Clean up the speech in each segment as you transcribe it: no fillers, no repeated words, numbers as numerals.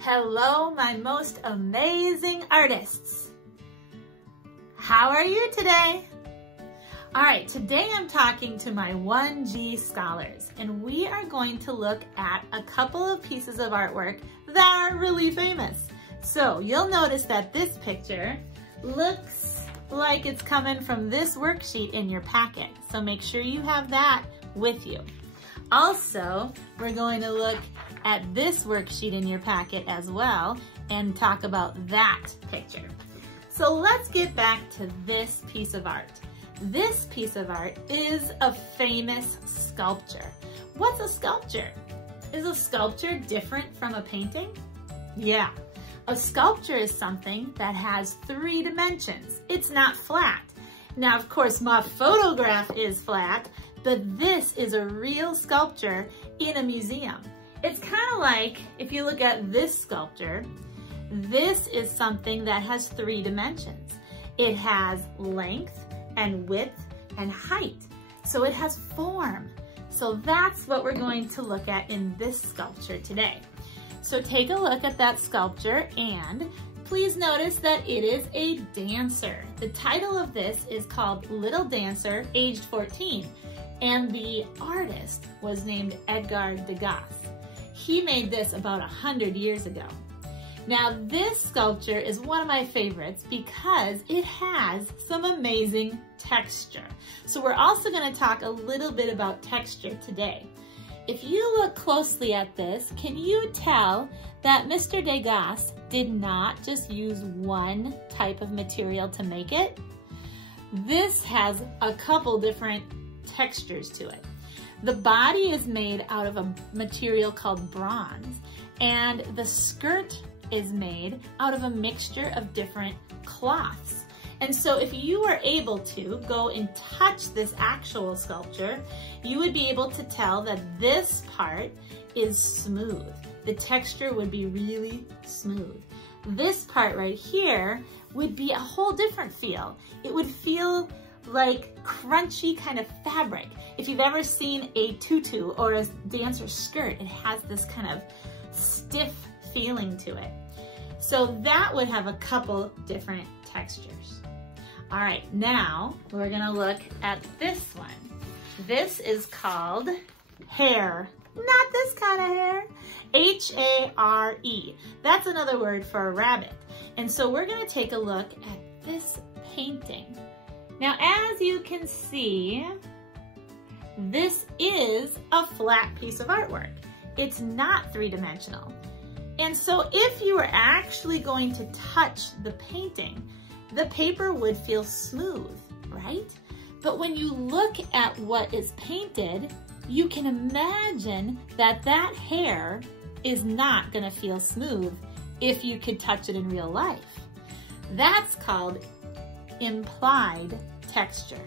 Hello, my most amazing artists. How are you today? All right, today I'm talking to my 1G scholars, and we are going to look at a couple of pieces of artwork that are really famous. So you'll notice that this picture looks like it's coming from this worksheet in your packet. So make sure you have that with you. Also, we're going to look at this worksheet in your packet as well and talk about that picture. So let's get back to this piece of art. This piece of art is a famous sculpture. What's a sculpture? Is a sculpture different from a painting? Yeah. A sculpture is something that has 3 dimensions. It's not flat. Now, of course, my photograph is flat, but this is a real sculpture in a museum. It's kind of like, if you look at this sculpture, this is something that has 3 dimensions. It has length and width and height. So it has form. So that's what we're going to look at in this sculpture today. So take a look at that sculpture and please notice that it is a dancer. The title of this is called Little Dancer, aged 14, and the artist was named Edgar Degas. He made this about 100 years ago. Now this sculpture is one of my favorites because it has some amazing texture. So we're also going to talk a little bit about texture today. If you look closely at this, can you tell that Mr. Degas did not just use one type of material to make it? This has a couple different textures to it. The body is made out of a material called bronze, and the skirt is made out of a mixture of different cloths. And so if you were able to go and touch this actual sculpture, you would be able to tell that this part is smooth. The texture would be really smooth. This part right here would be a whole different feel. It would feel like crunchy kind of fabric. If you've ever seen a tutu or a dancer's skirt, it has this kind of stiff feeling to it. So that would have a couple different textures. All right, now we're gonna look at this one. This is called hare. Not this kind of hare. H-A-R-E. That's another word for a rabbit. And so we're gonna take a look at this painting. Now, as you can see, this is a flat piece of artwork. It's not 3-dimensional. And so if you were actually going to touch the painting, the paper would feel smooth, right? But when you look at what is painted, you can imagine that that hair is not gonna feel smooth if you could touch it in real life. That's called implied texture.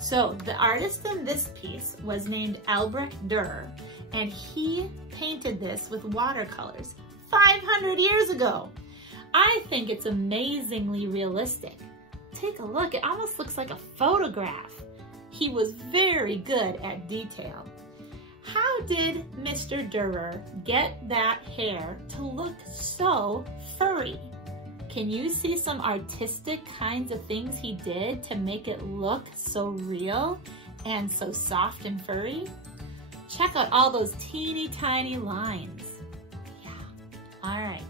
So the artist in this piece was named Albrecht Dürer, and he painted this with watercolors 500 years ago. I think it's amazingly realistic. Take a look, it almost looks like a photograph. He was very good at detail. How did Mr. Dürer get that hair to look so furry? Can you see some artistic kinds of things he did to make it look so real and so soft and furry? Check out all those teeny tiny lines. Yeah, all right.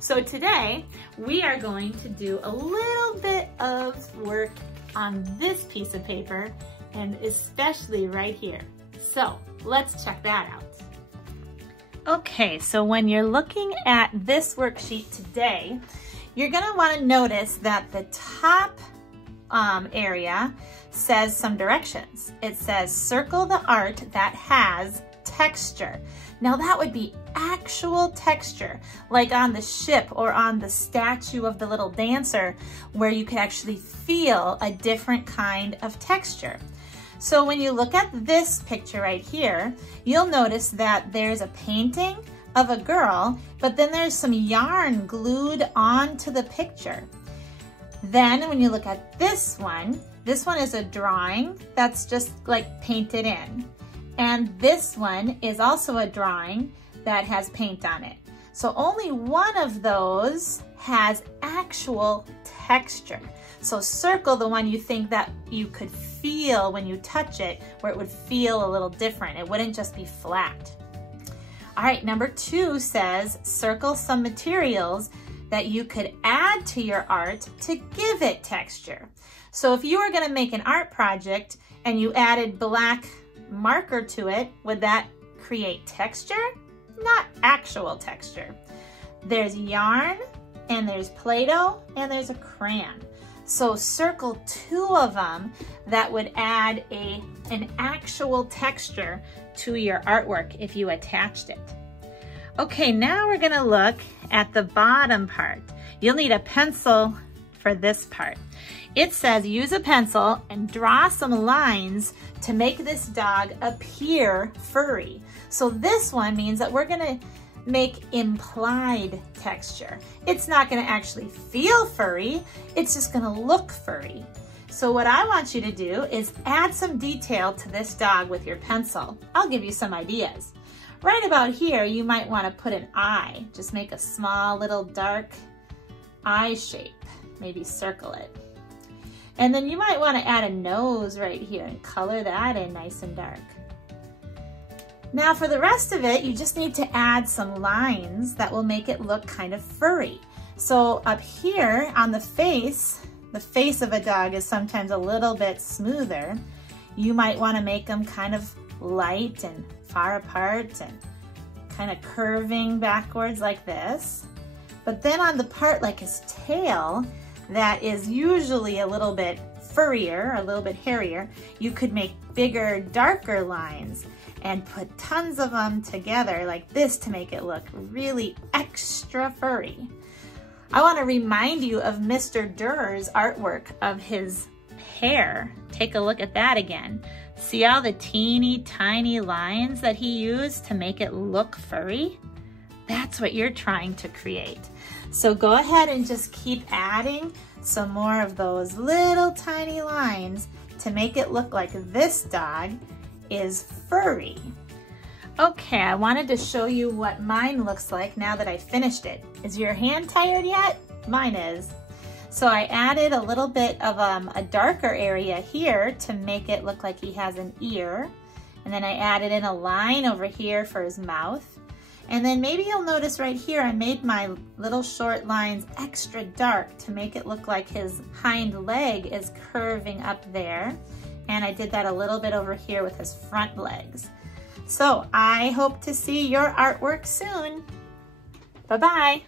So today we are going to do a little bit of work on this piece of paper and especially right here. So let's check that out. Okay, so when you're looking at this worksheet today, you're gonna wanna notice that the top area says some directions. It says circle the art that has texture. Now that would be actual texture, like on the ship or on the statue of the little dancer, where you could actually feel a different kind of texture. So when you look at this picture right here, you'll notice that there's a painting of a girl, but then there's some yarn glued onto the picture. Then when you look at this one is a drawing that's just like painted in. And this one is also a drawing that has paint on it. So only one of those has actual texture. So circle the one you think that you could feel when you touch it, where it would feel a little different. It wouldn't just be flat. All right, number 2 says circle some materials that you could add to your art to give it texture. So if you were gonna make an art project and you added black marker to it, would that create texture? Not actual texture. There's yarn, and there's Play-Doh, and there's a crayon. So circle 2 of them that would add an actual texture to your artwork if you attached it. Okay, now we're gonna look at the bottom part. You'll need a pencil for this part. It says use a pencil and draw some lines to make this dog appear furry. So this one means that we're gonna make implied texture. It's not gonna actually feel furry, it's just gonna look furry. So what I want you to do is add some detail to this dog with your pencil. I'll give you some ideas. Right about here, you might wanna put an eye. Just make a small little dark eye shape. Maybe circle it. And then you might wanna add a nose right here and color that in nice and dark. Now for the rest of it, you just need to add some lines that will make it look kind of furry. So up here on the face of a dog is sometimes a little bit smoother. You might wanna make them kind of light and far apart and kind of curving backwards like this. But then on the part like his tail, that is usually a little bit furrier, a little bit hairier, you could make bigger, darker lines and put tons of them together like this to make it look really extra furry. I want to remind you of Mr. Durer's artwork of his hair. Take a look at that again. See all the teeny tiny lines that he used to make it look furry? That's what you're trying to create. So go ahead and just keep adding some more of those little tiny lines to make it look like this dog is furry. Okay, I wanted to show you what mine looks like now that I finished it. Is your hand tired yet? Mine is. So I added a little bit of a darker area here to make it look like he has an ear. And then I added in a line over here for his mouth. And then maybe you'll notice right here, I made my little short lines extra dark to make it look like his hind leg is curving up there. And I did that a little bit over here with his front legs. So I hope to see your artwork soon. Bye-bye.